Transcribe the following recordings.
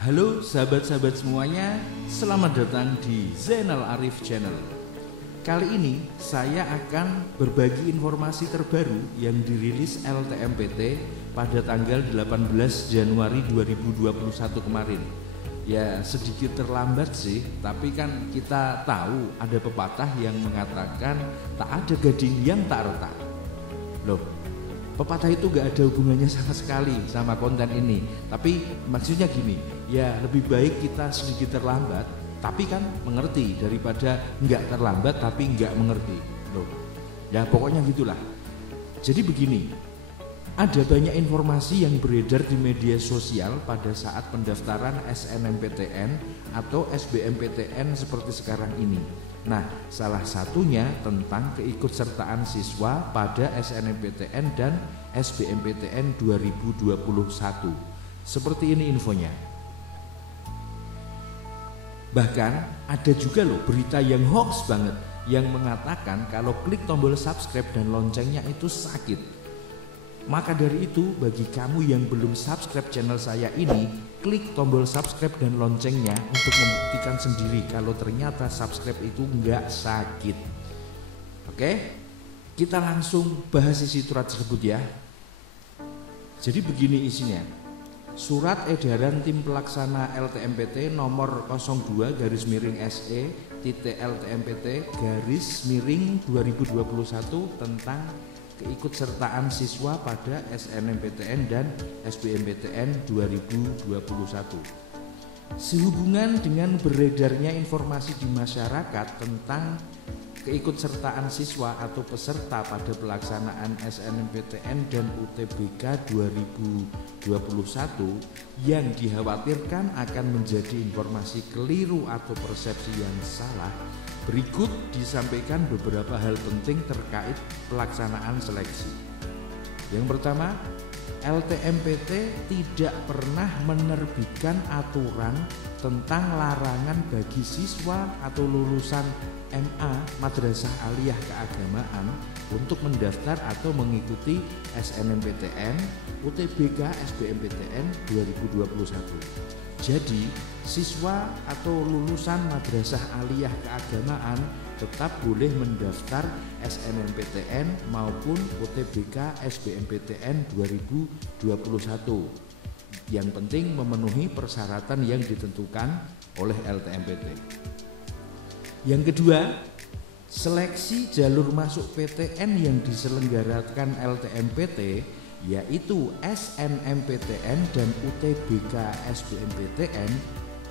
Halo sahabat-sahabat semuanya, selamat datang di Zainal Arif Channel. Kali ini saya akan berbagi informasi terbaru yang dirilis LTMPT pada tanggal 18 Januari 2021 kemarin. Ya sedikit terlambat sih, tapi kan kita tahu ada pepatah yang mengatakan tak ada gading yang tak retak. Loh, pepatah itu gak ada hubungannya sama sekali sama konten ini. Tapi maksudnya gini, ya lebih baik kita sedikit terlambat tapi kan mengerti daripada nggak terlambat tapi nggak mengerti. Loh, ya pokoknya gitulah. Jadi begini, ada banyak informasi yang beredar di media sosial pada saat pendaftaran SNMPTN atau SBMPTN seperti sekarang ini. Nah, salah satunya tentang keikutsertaan siswa pada SNMPTN dan SBMPTN 2021. Seperti ini infonya. Bahkan ada juga loh berita yang hoax banget yang mengatakan kalau klik tombol subscribe dan loncengnya itu sakit. Maka dari itu bagi kamu yang belum subscribe channel saya ini, klik tombol subscribe dan loncengnya untuk membuktikan sendiri kalau ternyata subscribe itu nggak sakit. Oke, kita langsung bahas isi surat tersebut ya. Jadi begini isinya. Surat edaran tim pelaksana LTMPT nomor 02/SE/LTMPT/2021 tentang keikutsertaan siswa pada SNMPTN dan SBMPTN 2021. Sehubungan dengan beredarnya informasi di masyarakat tentang keikutsertaan siswa atau peserta pada pelaksanaan SNMPTN dan UTBK 2021 yang dikhawatirkan akan menjadi informasi keliru atau persepsi yang salah, berikut disampaikan beberapa hal penting terkait pelaksanaan seleksi. Yang pertama, LTMPT tidak pernah menerbitkan aturan tentang larangan bagi siswa atau lulusan MA Madrasah Aliyah Keagamaan untuk mendaftar atau mengikuti SNMPTN, UTBK, SBMPTN 2021. Jadi, siswa atau lulusan Madrasah Aliyah Keagamaan tetap boleh mendaftar SNMPTN maupun UTBK SBMPTN 2021. Yang penting memenuhi persyaratan yang ditentukan oleh LTMPT. Yang kedua, seleksi jalur masuk PTN yang diselenggarakan LTMPT yaitu SNMPTN dan UTBK SBMPTN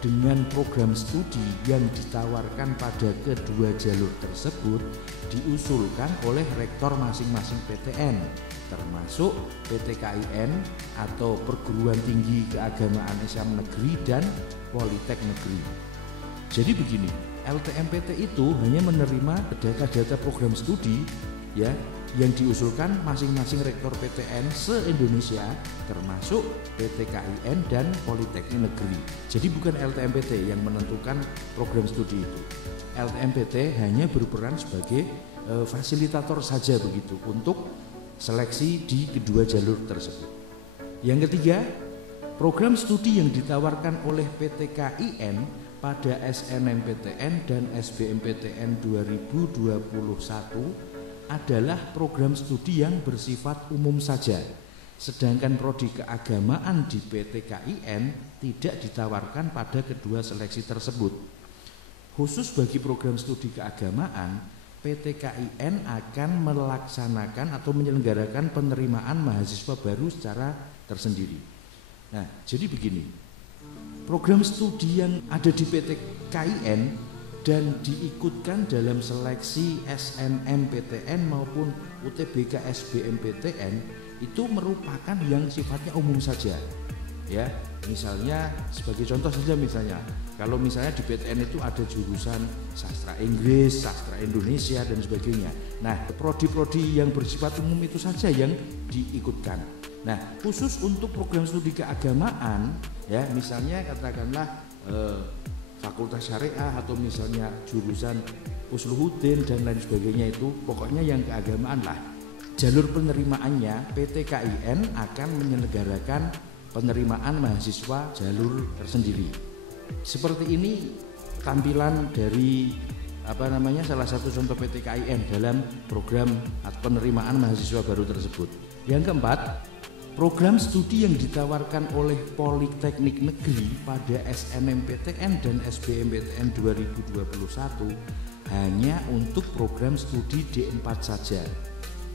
dengan program studi yang ditawarkan pada kedua jalur tersebut diusulkan oleh rektor masing-masing PTN, termasuk PTKIN atau Perguruan Tinggi Keagamaan Islam Negeri dan Politek Negeri. Jadi begini, LTMPT itu hanya menerima data-data program studi ya yang diusulkan masing-masing rektor PTN se-Indonesia termasuk PTKIN dan Politeknik Negeri. Jadi bukan LTMPT yang menentukan program studi itu. LTMPT hanya berperan sebagai fasilitator saja begitu untuk seleksi di kedua jalur tersebut. Yang ketiga, program studi yang ditawarkan oleh PTKIN pada SNMPTN dan SBMPTN 2021 adalah program studi yang bersifat umum saja, sedangkan prodi keagamaan di PTKIN tidak ditawarkan pada kedua seleksi tersebut. Khusus bagi program studi keagamaan, PTKIN akan melaksanakan atau menyelenggarakan penerimaan mahasiswa baru secara tersendiri. Nah, jadi begini, program studi yang ada di PTKIN dan diikutkan dalam seleksi SNMPTN maupun UTBK SBMPTN itu merupakan yang sifatnya umum saja. Ya, misalnya sebagai contoh saja misalnya, kalau misalnya di PTN itu ada jurusan sastra Inggris, sastra Indonesia dan sebagainya. Nah, prodi-prodi yang bersifat umum itu saja yang diikutkan. Nah, khusus untuk program studi keagamaan, ya misalnya katakanlah Fakultas Syariah atau misalnya jurusan Usluhuddin dan lain sebagainya itu, pokoknya yang keagamaan lah. Jalur penerimaannya PTKIN akan menyelenggarakan penerimaan mahasiswa jalur tersendiri. Seperti ini tampilan dari salah satu contoh PTKIN dalam program penerimaan mahasiswa baru tersebut. Yang keempat, program studi yang ditawarkan oleh Politeknik Negeri pada SNMPTN dan SBMPTN 2021 hanya untuk program studi D4 saja.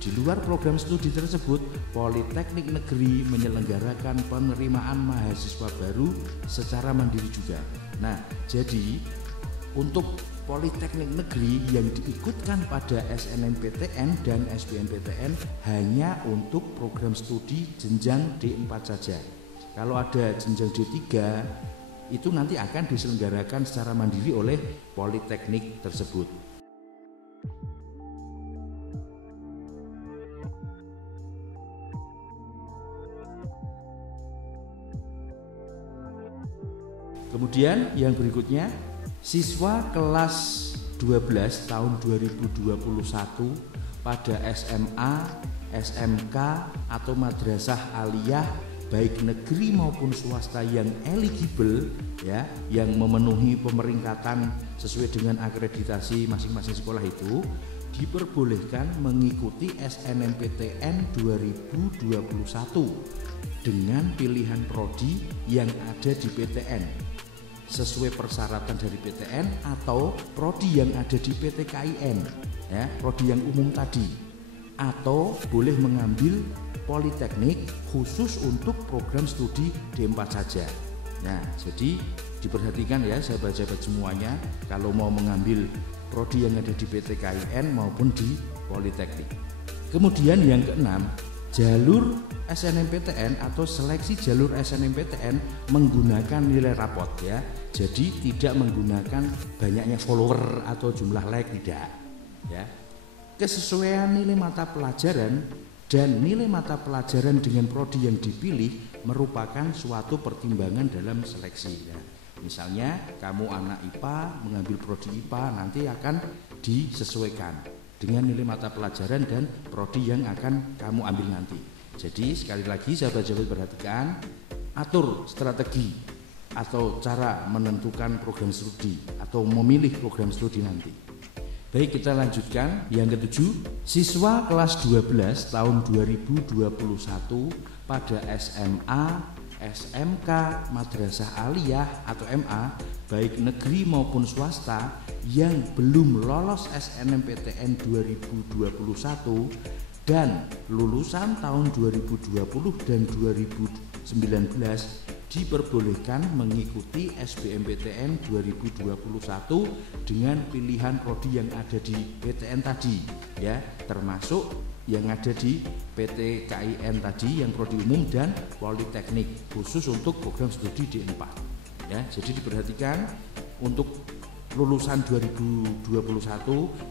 Di luar program studi tersebut, Politeknik Negeri menyelenggarakan penerimaan mahasiswa baru secara mandiri juga. Nah, jadi untuk Politeknik Negeri yang diikutkan pada SNMPTN dan SBMPTN hanya untuk program studi jenjang D4 saja. Kalau ada jenjang D3, itu nanti akan diselenggarakan secara mandiri oleh Politeknik tersebut. Kemudian yang berikutnya, siswa kelas 12 tahun 2021 pada SMA, SMK atau madrasah aliyah baik negeri maupun swasta yang eligible ya, yang memenuhi pemeringkatan sesuai dengan akreditasi masing-masing sekolah itu diperbolehkan mengikuti SNMPTN 2021 dengan pilihan prodi yang ada di PTN sesuai persyaratan dari PTN atau prodi yang ada di PTKIN ya, prodi yang umum tadi, atau boleh mengambil politeknik khusus untuk program studi D4 saja. Nah, jadi diperhatikan ya sahabat-sahabat semuanya, kalau mau mengambil prodi yang ada di PTKIN maupun di politeknik. Kemudian yang keenam, jalur SNMPTN atau seleksi jalur SNMPTN menggunakan nilai rapot ya. Jadi tidak menggunakan banyaknya follower atau jumlah like, tidak ya. Kesesuaian nilai mata pelajaran dan nilai mata pelajaran dengan prodi yang dipilih merupakan suatu pertimbangan dalam seleksi ya. Misalnya kamu anak IPA mengambil prodi IPA, nanti akan disesuaikan dengan nilai mata pelajaran dan prodi yang akan kamu ambil nanti. Jadi sekali lagi sahabat-sahabat perhatikan, atur strategi atau cara menentukan program studi atau memilih program studi nanti. Baik, kita lanjutkan. Yang ketujuh, siswa kelas 12 tahun 2021 pada SMA, SMK, madrasah aliyah atau MA baik negeri maupun swasta yang belum lolos SNMPTN 2021 dan lulusan tahun 2020 dan 2019 diperbolehkan mengikuti SBMPTN 2021 dengan pilihan prodi yang ada di PTN tadi ya, termasuk yang ada di PTKIN tadi yang prodi umum dan politeknik khusus untuk program studi D4 ya. Jadi diperhatikan untuk lulusan 2021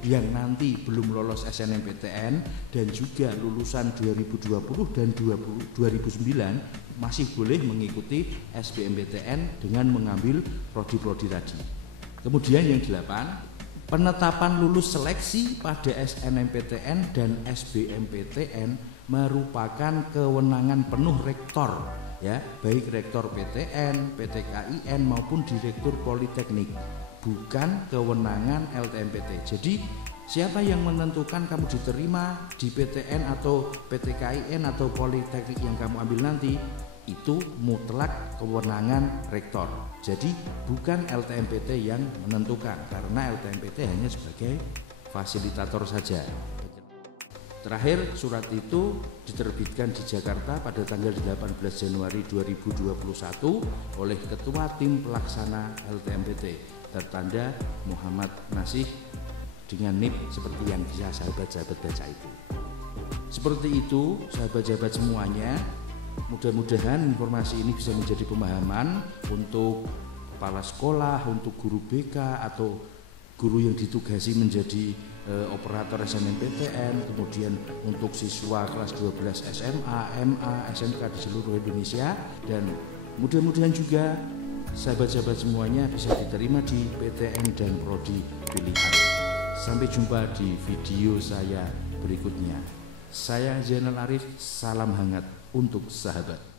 yang nanti belum lolos SNMPTN dan juga lulusan 2020 dan 2009 masih boleh mengikuti SBMPTN dengan mengambil prodi-prodi tadi. Kemudian yang 8, penetapan lulus seleksi pada SNMPTN dan SBMPTN merupakan kewenangan penuh rektor ya, baik rektor PTN, PTKIN maupun direktur politeknik, bukan kewenangan LTMPT. Jadi siapa yang menentukan kamu diterima di PTN atau PTKIN atau politeknik yang kamu ambil nanti, itu mutlak kewenangan rektor. Jadi bukan LTMPT yang menentukan, karena LTMPT hanya sebagai fasilitator saja. Terakhir, surat itu diterbitkan di Jakarta pada tanggal 18 Januari 2021 oleh Ketua Tim Pelaksana LTMPT, tertanda Muhammad Nasih dengan NIP seperti yang bisa sahabat-sahabat baca itu. Seperti itu sahabat-sahabat semuanya, mudah-mudahan informasi ini bisa menjadi pemahaman untuk kepala sekolah, untuk guru BK atau guru yang ditugasi menjadi operator SNMPTN, kemudian untuk siswa kelas 12 SMA, MA, SMK di seluruh Indonesia, dan mudah-mudahan juga sahabat-sahabat semuanya bisa diterima di PTN dan prodi pilihan. Sampai jumpa di video saya berikutnya. Saya Zainal Arif, salam hangat untuk sahabat.